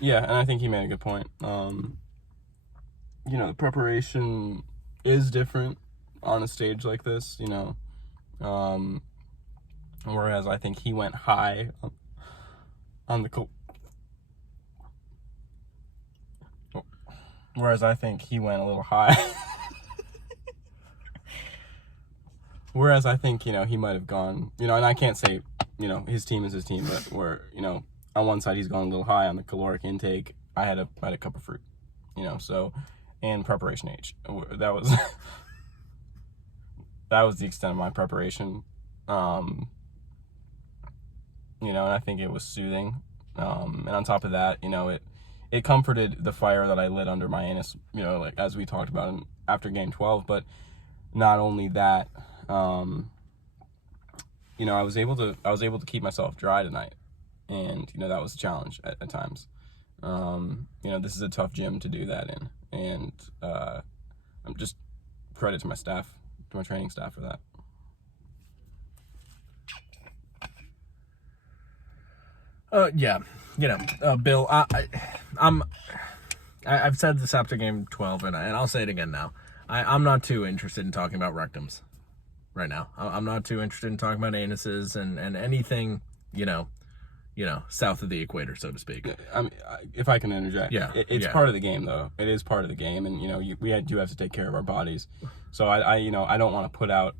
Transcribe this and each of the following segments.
Yeah, and I think he made a good point. The preparation is different on a stage like this, whereas I think he went high on the whereas I think he went a little high. Whereas I think, he might have gone, and I can't say, his team is his team, but where, on one side he's gone a little high on the caloric intake. I had a cup of fruit, so, and preparation age. That was that was the extent of my preparation. And I think it was soothing. And on top of that, it comforted the fire that I lit under my anus, like as we talked about after game 12. But not only that, I was able to keep myself dry tonight, and that was a challenge at times. This is a tough gym to do that in, and I'm just credit to my staff, to my training staff for that. Bill, I've said this after game 12, and I'll say it again now. I'm not too interested in talking about rectums right now. I'm not too interested in talking about anuses and anything, south of the equator, so to speak. I mean, if I can interject, it's yeah. part of the game, though. It is part of the game, and we do have to take care of our bodies. So I don't want to put out,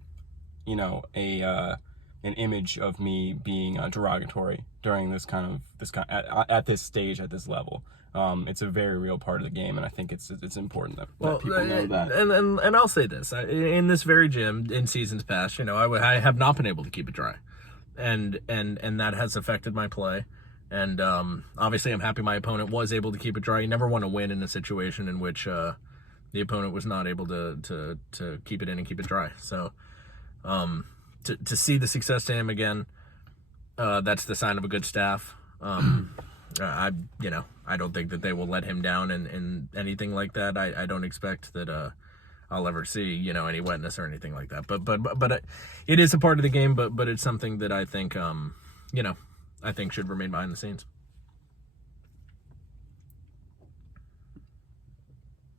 an image of me being derogatory during at this stage, at this level. It's a very real part of the game, and I think it's important that people know that. And I'll say this: in this very gym, in seasons past, I have not been able to keep it dry, and that has affected my play. And obviously, I'm happy my opponent was able to keep it dry. You never want to win in a situation in which the opponent was not able to keep it in and keep it dry. So, to see the success to him again, that's the sign of a good staff. I don't think that they will let him down in anything like that. I don't expect that I'll ever see any wetness or anything like that. But it is a part of the game. But it's something that I think I think should remain behind the scenes.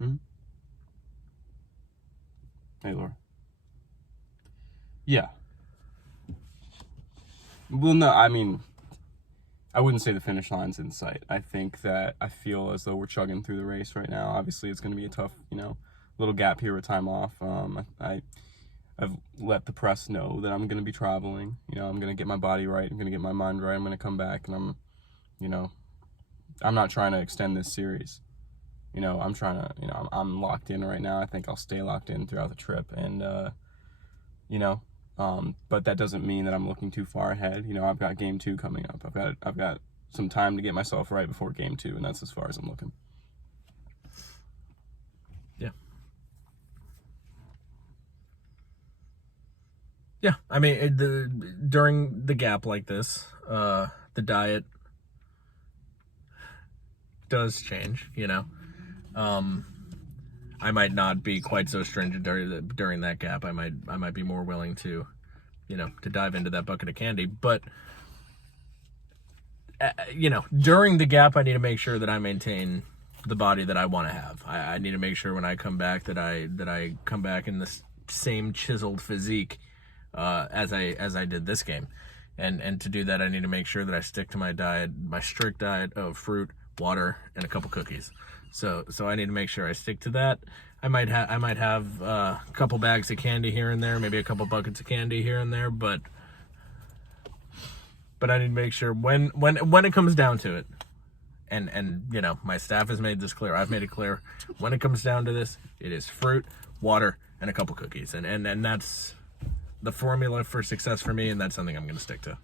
Mm-hmm. Hey, Laura. Yeah. Well, no, I mean, I wouldn't say the finish line's in sight. I feel as though we're chugging through the race right now. Obviously, it's going to be a tough, little gap here with time off. I've let the press know that I'm going to be traveling. I'm going to get my body right. I'm going to get my mind right. I'm going to come back, and I'm not trying to extend this series. I'm trying to, I'm locked in right now. I think I'll stay locked in throughout the trip, and, but that doesn't mean that I'm looking too far ahead. I've got game 2 coming up. I've got some time to get myself right before game 2, and that's as far as I'm looking. Yeah. Yeah, I mean, during the gap like this, the diet does change. I might not be quite so stringent during that gap. I might be more willing to, to dive into that bucket of candy. But during the gap, I need to make sure that I maintain the body that I want to have. I need to make sure when I come back that I come back in the same chiseled physique as I did this game. And to do that, I need to make sure that I stick to my diet, my strict diet of fruit, water, and a couple cookies. So I need to make sure I stick to that. I might have a couple bags of candy here and there, maybe a couple buckets of candy here and there, but I need to make sure when it comes down to it, and my staff has made this clear. I've made it clear. When it comes down to this, it is fruit, water, and a couple cookies, and that's the formula for success for me, and that's something I'm going to stick to.